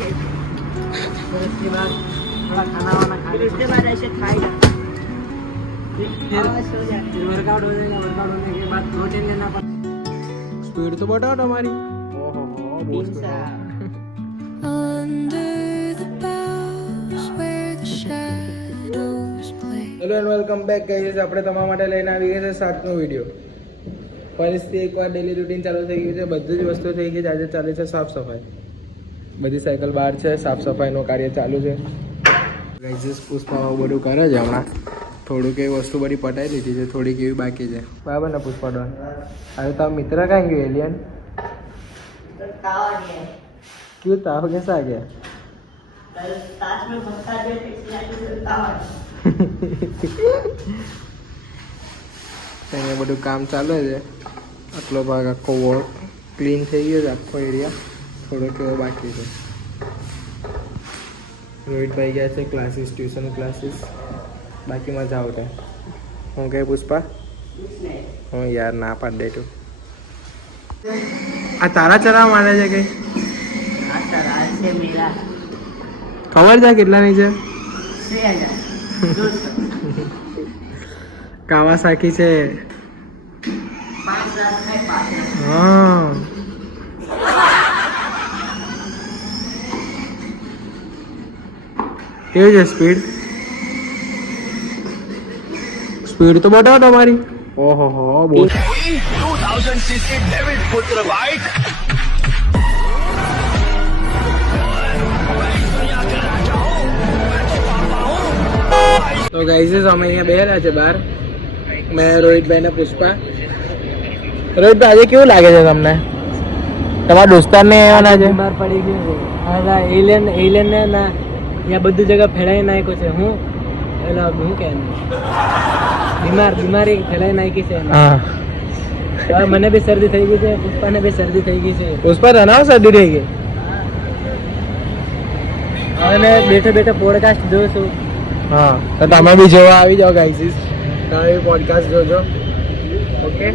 फिर उसके बाद थोड़ा खाना वाना खा फिर उसके बाद ऐसे खाएगा फिर वर्कआउट हो जाएगा। वर्कआउट होने के बाद प्रोटीन लेना पड़ता। स्पीड तो बताओ तुम्हारी। ओहो बहुत hello and welcome back guys. આપણે તમારા માટે લઈને આવી ગયા છે 7નો વિડીયો। ફરીથી એકવાર ડેલી રૂટીન ચાલુ થઈ ગયું છે। બધી જ વસ્તુ થઈ ગઈ છે। આજે ચાલે છે સાફ સફાઈ। બધી સાયકલ બહાર છે, સાફ સફાઈનું કાર્ય ચાલુ છે। ગાઈઝ પુષ્પા બધું કરે છે હમણાં। થોડુંક એવી વસ્તુ બધી પટાઈ લીધી છે, થોડીક એવી બાકી છે। બરાબર ને પુષ્પા ડોન? હવે તો મિત્ર ક્યાં ગયો એલિયન? क्यों ताव कैसा आ गया? અહીંયા બધું કામ ચાલે છે। આટલો ભાગ આખો વોલ ક્લીન થઈ ગયો છે, આખો એરિયા થોડોક એવો બાકી છે। રોહિતભાઈ ગયા છે ક્લાસીસ, ટ્યુશન ક્લાસીસ। બાકી મજા આવશે। હું કહે પુષ્પા? હું યાર ના પાડ દે તું। આ તારા ચરાવવા માંડે છે કઈ? ખબર છે કેટલાની છે? કાવાસાકી છે। હા કેવી છે સ્પીડ? સ્પીડ તો બતાવો તમારી। ઓહો હો બહુ 2000 cc ડેવિડ પુત્ર બાઇક। તો ગાઈઝ અમે અહીંયા બેઠા છે બહાર, મેં રોહિતભાઈ ને પુષ્પા। રોહિતભાઈ આજે કેવું લાગે છે તમને? તમારા દોસ્તારને એવાના છે? બહાર પડી ગયો છે એલિયન ને ના ત્યાં બધી જગ્યા ફેલાઈ નાખ્યો છે। હું એટલે હું કે બીમારી ફેલાઈ નાખી છે। હા મને બી શરદી થઈ ગઈ છે, પુષ્પાને બી શરદી થઈ ગઈ છે। પુષ્પા તને શરદી થઈ ગઈ? હવે મેં બેઠે બેઠે પોડકાસ્ટ જોઉં છું। હા તો તમે બી જોવા આવી જાઓ ગાઈઝ, તમે પોડકાસ્ટ જોજો। ઓકે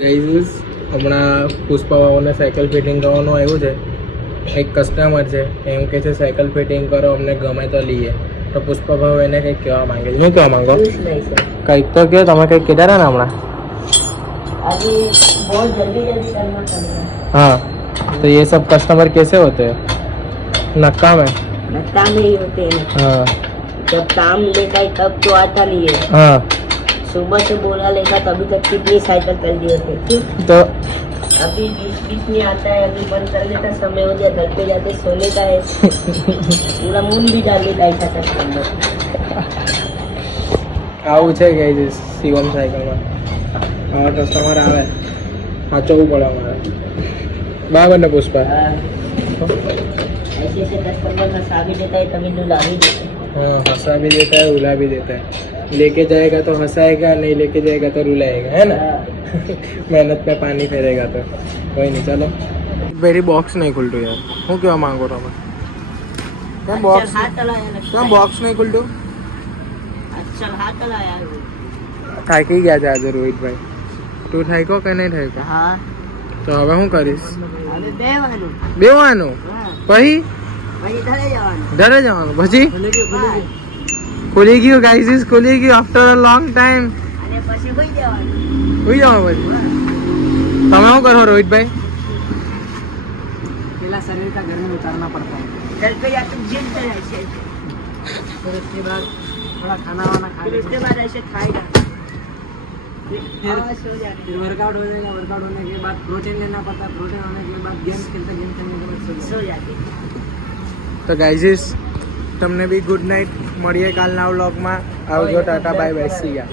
ગાઈઝ હમણાં પુષ્પાઓને સાયકલ ફિટિંગ કરવાનું આવ્યું છે। એક કસ્ટમર છે, એમ કે છે સાયકલ ફિટિંગ કરો, અમને ગમે તો લઈએ। તો પુષ્પા ભાવ એને કંઈક કહેવા માંગે છે। શું કહેવા માંગો? કંઈક તો કહો, તમે કંઈક કહેતા હતા ને હમણાં। हाँ तो ये सब कस्टमर कैसे होते हैं? नकाम है। नकाम ही होते हैं। हाँ जब काम लेता है तब तो आता नहीं है। हाँ सुबह से बोला लेगा तभी तक कितनी साइकिल चल रही होती है। तो अभी बीच में आता है, अभी बंद कर लेता, समय हो गया घर पे जाते सोने का है। पूरा मून भी डाल देता है ऐसा कस्टमर। આવું છે કે શિવમ સાયકલમાં આવા કસ્ટમર આવે, સાચવવું પડે અમારે। બરાબર ને પુષ્પા? ऐसे ऐसे कस्टमर हंसा भी देता है, कभी रुला भी देता है। हाँ हंसा भी देता है, रुला भी देता है। लेके जाएगा तो हंसाएगा, नहीं लेके जाएगा तो रुलाएगा, है ना? मेहनत पे पानी फेरेगा तो कोई नहीं। चलो मेरी बॉक्स नहीं खुलતું યાર। હું કહેવા માંગો તમે? કેમ બોક્સ નહીં ખુલતું? अच्छा हाथ चलाया है। થાકી ગયા છે આજે રોહિતભાઈ। તું થાક્યો કે નહીં થાક્યો? हाँ તો હવે શું કરીશ? अभी बेवानू। બેવાનું हाँ પછી वही घरे जवानू। ઘરે જવાનું પછી हाँ ખુલી ગયું ગાઈઝ, ખુલી ગયું આફ્ટર અ લોંગ ટાઈમ। અને પછી હોઈ જવાનું। હોઈ જાવ પછી। તમે શું કરો રોહિતભાઈ? पहला शरीर का गर्मी उतारना पड़ता है। घर पे या तो जिम पे ऐसे, फिर उसके बाद थोड़ा खाना वाना खा फिर उसके बाद ऐसे खाएगा फिर वर्कआउट हो जाएगा। वर्कआउट होने के बाद प्रोटीन लेना पड़ता है। प्रोटीन होने के बाद गेम खेलने के बाद सो जाते। તો ગાઈઝ તમને બી ગુડ નાઇટ। મળીએ કાલના વ્લોગમાં। આવજો, ટાટા બાય બાય, સી યા।